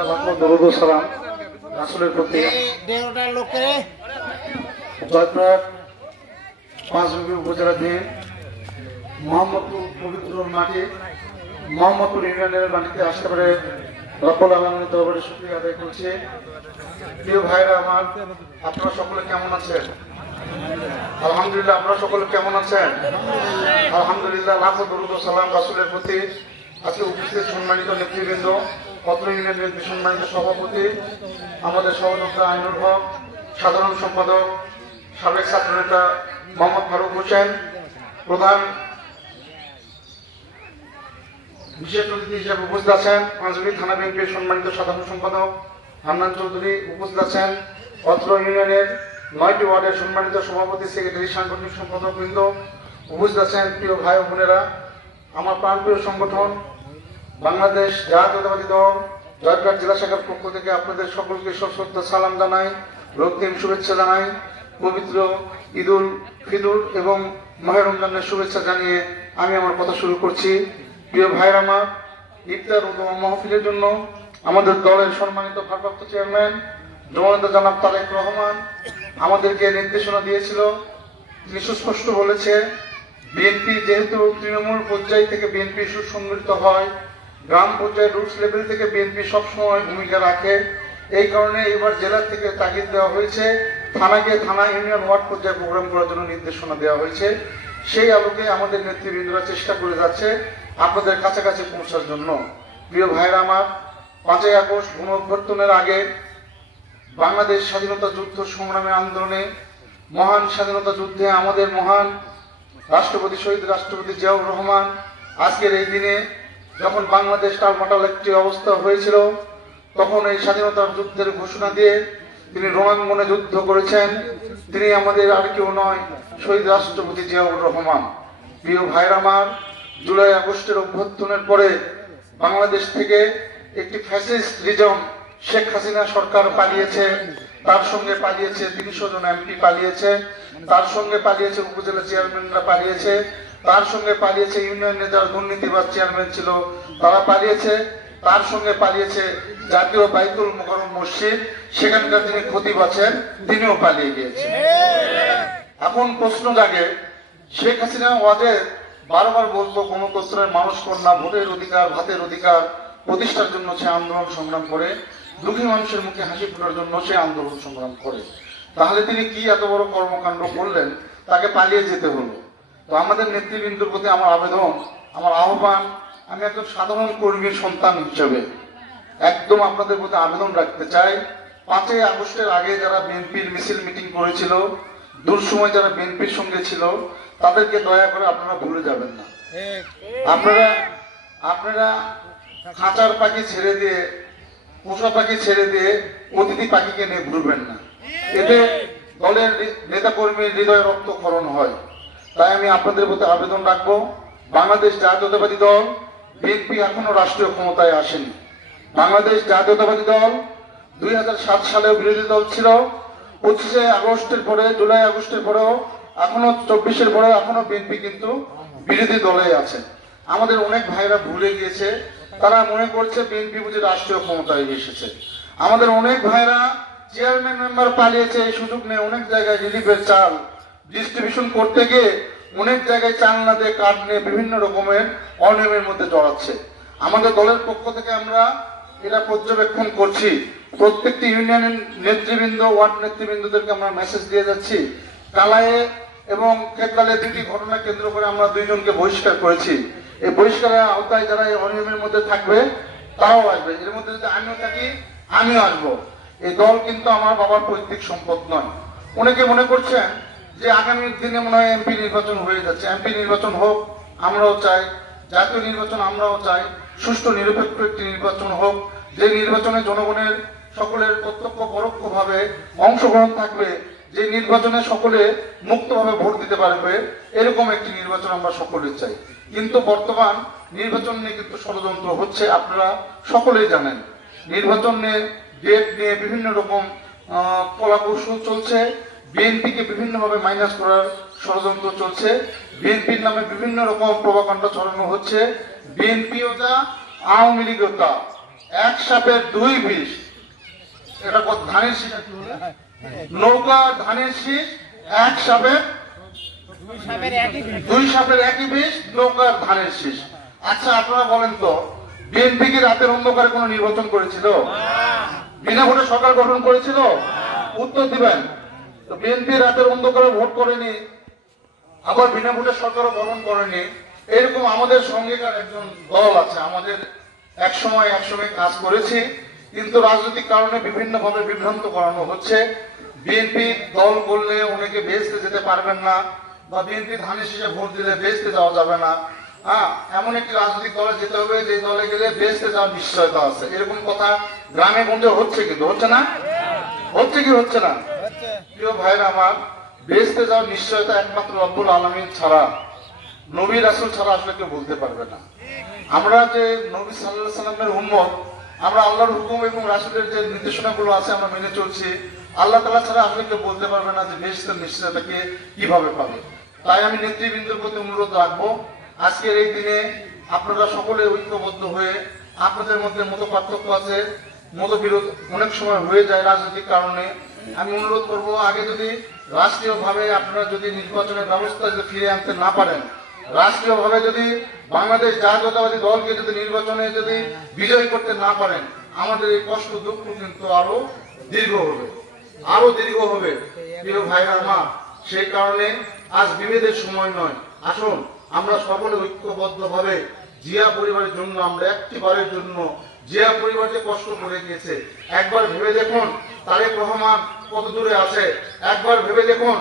আলহামদুলিল্লাহ দরুদ ও সালাম রাসূলের প্রতি। জয়পুরহাট পাঁচবিবি উপজেলাধীন মোহাম্মদপুর পবিত্র মাটি মোহাম্মদপুর ইউনিয়নের মাটিতে আসতে পারে রব্বুল আলামিনের দরবারে শুকরিয়া আদায় করছি। প্রিয় ভাইরা আমার, আপনারা সকলে কেমন আছেন? আলহামদুলিল্লাহ। আপনারা সকলে কেমন আছেন? আলহামদুলিল্লাহ। লাখো দরুদ ও সালাম রাসূলের প্রতি। আজকে উপস্থিত সম্মানিত নেতৃবৃন্দ, পত্র ইউনিয়নের সম্মানিত সভাপতি, আমাদের সহযোদ্ধা আইনুল হক, সাধারণ সম্পাদক সাবেক ছাত্রনেতা মোহাম্মদ ফারুক হোসেন, প্রধান বিশেষ অতিথি হিসেবে উপস্থিত আছেন পাঁচবিবি থানা বিএনপির সম্মানিত সাধারণ সম্পাদক হান্নান চৌধুরী, উপস্থিত আছেন পত্র ইউনিয়নের ৯টি ওয়ার্ডের সম্মানিত সভাপতি, সেক্রেটারি, সাংগঠনিক সম্পাদক বৃন্দ, উপস্থিত আছেন প্রিয় ভাই ও বোনেরা। আমার প্রাণপ্রিয় সংগঠন বাংলাদেশ জাতীয়তাবাদী দল জয়পুরহাট জেলা শাখার পক্ষ থেকে আপনাদের সকলকে সশ্রদ্ধ সালাম জানাই, রক্তিম শুভেচ্ছা জানাই। পবিত্র ঈদুল ফিতর এবং মাহে রমজানের শুভেচ্ছা জানিয়ে আমি আমার কথা শুরু করছি। প্রিয় ভাইরা আমার, ইফতার ও দোয়া মাহফিলের জন্য আমাদের দলের সম্মানিত ভারপ্রাপ্ত চেয়ারম্যান জননেতা জনাব তারেক রহমান আমাদেরকে নির্দেশনা দিয়েছিল। তিনি সুস্পষ্ট বলেছে, বিএনপি যেহেতু তৃণমূল পর্যায় থেকে বিএনপি সুসংগঠিত হয়, গ্রাম পর্যায়ে রুটস লেভেল থেকে বিএনপি সবসময় ভূমিকা রাখে। এই কারণে এবার জেলা থেকে তাগিদ দেওয়া হয়েছে, থানাকে থানা, ইউনিয়ন, ওয়ার্ড পর্যায়ে প্রোগ্রাম করার জন্য নির্দেশনা দেওয়া হয়েছে। সেই আলোকে আমাদের নেতৃবৃন্দরা চেষ্টা করে যাচ্ছে আপনাদের কাছাকাছি পৌঁছার জন্য। প্রিয় ভাইরা আমার, ৫ই আগস্ট গণঅভ্যুত্থানের আগে বাংলাদেশ স্বাধীনতা যুদ্ধ সংগ্রামে আন্দোলনে, মহান স্বাধীনতা যুদ্ধে আমাদের মহান রাষ্ট্রপতি শহীদ রাষ্ট্রপতি জিয়াউর রহমান আজকের এই দিনে যখন বাংলাদেশ টালমাটাল একটি অবস্থা হয়েছিল, তখন এই স্বাধীনতার যুদ্ধের ঘোষণা দিয়ে তিনি রণাঙ্গনে যুদ্ধ করেছেন। তিনি আমাদের আর কেউ নয়, শহীদ রাষ্ট্রপতি জিয়াউর রহমান। প্রিয় ভাইরা আমার, জুলাই আগস্টের অভ্যুত্থানের পরে বাংলাদেশ থেকে একটি ফ্যাসিস্ট রিজম শেখ হাসিনা সরকার পালিয়েছে, তার সঙ্গে পালিয়েছে ৩০০ জন এমপি পালিয়েছে, তার সঙ্গে পালিয়েছে উপজেলা চেয়ারম্যানরা পালিয়েছে, তার সঙ্গে পালিয়েছে ইউনিয়নে যারা দুর্নীতিবাজ চেয়ারম্যান ছিল তারা পালিয়েছে, তার সঙ্গে পালিয়েছে জাতীয় বাইতুল মুকাররম মসজিদ, সেখানকার যিনি খতিব আছেন তিনিও পালিয়ে গিয়েছেন। এখন প্রশ্ন জাগে, শেখ হাসিনা ওয়াজে বারবার বলতো গণতন্ত্রের মানুষ কন্যা, ভোটের অধিকার, ভাতের অধিকার প্রতিষ্ঠার জন্য সে আন্দোলন সংগ্রাম করে, দুঃখী মানুষের মুখে হাসি ফোটার জন্য সে আন্দোলন সংগ্রাম করে। তাহলে তিনি কি এত বড় কর্মকাণ্ড করলেন, তাকে পালিয়ে যেতে হলো? তো আমাদের নেতৃবৃন্দর প্রতি আমার আবেদন, আমার আহ্বান, আমি একজন সাধারণ কর্মীর সন্তান হিসেবে একদম আপনাদের প্রতি আবেদন রাখতে চাই, ৫ই আগস্টের আগে যারা বিএনপির মিছিল মিটিং করেছিল, দুঃসময় যারা বিএনপির সঙ্গে ছিল, তাদেরকে দয়া করে আপনারা ভুলে যাবেন না। আপনারা খাঁচার পাখি ছেড়ে দিয়ে, পোষা পাখি ছেড়ে দিয়ে অতিথি পাখিকে নিয়ে ঘুরবেন না। এতে দলের নেতা কর্মীর হৃদয় রক্তক্ষরণ হয়। তাই আমি আপনাদের প্রতি আবেদন রাখবো, বাংলাদেশ জাতীয়তাবাদী দল বিএনপি এখনো রাষ্ট্রীয় ক্ষমতায় আসেনি। বাংলাদেশ জাতীয়তাবাদী দল 2007 সালেও বিরোধী দল ছিল, 25 আগস্টের পরে, জুলাই আগস্টের পরেও, এখনো 24-এর পরে এখনো বিএনপি কিন্তু বিরোধী দলে আছে। আমাদের অনেক ভাইরা ভুলে গিয়েছে, তারা মনে করছে বিএনপি বুঝি রাষ্ট্রীয় ক্ষমতায় এসেছে। আমাদের অনেক ভাইরা চেয়ারম্যান মেম্বার পালিয়েছে, এই সুযোগ নিয়ে অনেক জায়গায় রিলিফের চাল ডিস্ট্রিবিউশন করতে গিয়ে অনেক জায়গায় চাল না দিয়ে কার্ড নিয়ে বিভিন্ন রকমের অনিয়মের মধ্যে জড়াচ্ছে। আমাদের দলের পক্ষ থেকে আমরা এটা পর্যবেক্ষণ করছি। প্রত্যেকটি ইউনিয়নের নেতৃবৃন্দ, ওয়ার্ড নেতৃবৃন্দদেরকে আমরা মেসেজ দিয়ে যাচ্ছি। কালায়ে এবং খেতলালে 2টি ঘটনা কেন্দ্র করে আমরা 2 জনকে বহিষ্কার করেছি। এই বহিষ্কারের আওতায় যারা এই অনিয়মের মধ্যে থাকবে তারাও আসবে। এর মধ্যে যদি আমিও থাকি, আমিও আসবো। এই দল কিন্তু আমার বাবার পৈতৃক সম্পদ নয়। অনেকে মনে করছেন যে আগামী দিনে মনে হয় এমপি নির্বাচন হয়ে যাচ্ছে। এমপি নির্বাচন হোক, আমরাও চাই। জাতীয় নির্বাচন আমরাও চাই। সুষ্ঠু নিরপেক্ষ একটি নির্বাচন হোক, যে নির্বাচনে জনগণের সকলের প্রত্যক্ষ পরোক্ষভাবে অংশগ্রহণ থাকবে, যে নির্বাচনে সকলে মুক্তভাবে ভোট দিতে পারবে, এরকম একটি নির্বাচন আমরা সকলে চাই। কিন্তু বর্তমান নির্বাচন নিয়ে কিন্তু ষড়যন্ত্র হচ্ছে, আপনারা সকলেই জানেন। নির্বাচন নিয়ে, ডেট নিয়ে বিভিন্ন রকম কলাকৌশল চলছে, বিএনপিকে বিভিন্নভাবে মাইনাস করার ষড়যন্ত্র চলছে, বিএনপির নামে বিভিন্ন রকম প্রভাকাণ্ড ছড়ানো হচ্ছে। বিএনপিও যা, আওয়ামী লীগও তা, এক সাপের দুই বিষ। এটা কত ধানের শীষ? নৌকা ধানের শীষ, এক সাপের দুই সাপের একই বিষ, নৌকার ধানের শীষ। আচ্ছা আপনারা বলেন তো, বিএনপি কি রাতের অন্ধকারে কোনো নির্বাচন করেছিল? বিনা ভোটে সরকার গঠন করেছিল? উত্তর দিবেন। তো বিএনপি রাতের অন্ধকারে ভোট করেনি, আবার বিনা ভোটে সরকারও গঠন করেনি। এরকম আমাদের সঙ্গীকার একজন দল আছে, আমাদের একসময় কাজ করেছি, কিন্তু রাজনৈতিক কারণে বিভিন্ন ভাবে বিভ্রান্ত করানো হচ্ছে। বিএনপি দল করলে অনেকে বেহেশতে যেতে পারবেন না, বা বিএনপি ধানের শীষে ভোট দিলে বেহেশতে যাওয়া যাবে না। এমন একটি রাজনৈতিক দলে যেতে হবে যে দলে গেলে বেহেশতে যাওয়ার নিশ্চয়তা আছে। এরকম কথা গ্রামে গঞ্জে হচ্ছে, কিন্তু হচ্ছে না? হচ্ছে কি হচ্ছে না? প্রিয় ভাইরা আমার, বেহেশতে যাওয়ার নিশ্চয়তা একমাত্র রব্বুল আলামিন ছাড়া, নবী রাসূল ছাড়া আসলে কেউ বলতে পারবে না। আমরা যে নবী সাল্লাল্লাহু আলাইহি সাল্লামের উম্মত, আমরা আল্লাহর হুকুম এবং রাসূলের যে নির্দেশনাগুলো আছে আমরা মেনে চলছি। আল্লাহ তাআলা ছাড়া আসলে কেউ বলতে পারবে না যে বেহেশতের নিশ্চয়তাকে কিভাবে পাবে। তাই আমি নেতৃবৃন্দের প্রতি অনুরোধ রাখবো, আজকের এই দিনে আপনারা সকলে ঐক্যবদ্ধ হয়ে, আপনাদের মধ্যে মত পার্থক্য আছে, মতবিরোধ অনেক সময় হয়ে যায় রাজনৈতিক কারণে। আমি অনুরোধ করব, আগে যদি রাষ্ট্রীয়ভাবে আপনারা যদি নির্বাচনের ব্যবস্থা যদি ফিরে আনতে না পারেন, রাষ্ট্রীয়ভাবে যদি বাংলাদেশ জাতীয়তাবাদী দলকে যদি নির্বাচনে যদি বিজয় করতে না পারেন, আমাদের এই কষ্ট দুঃখ কিন্তু আরো দীর্ঘ হবে। প্রিয় ভাইরা আমার, সেই কারণে আজ বিভেদের সময় নয়। আসুন আমরা সকলে ঐক্যবদ্ধভাবে জিয়া পরিবারের জন্য, আমরা একটিবারের জন্য, জিয়া পরিবার যে কষ্ট করে গিয়েছে, একবার ভেবে দেখুন তারেক রহমান কত দূরে আছে, একবার ভেবে দেখুন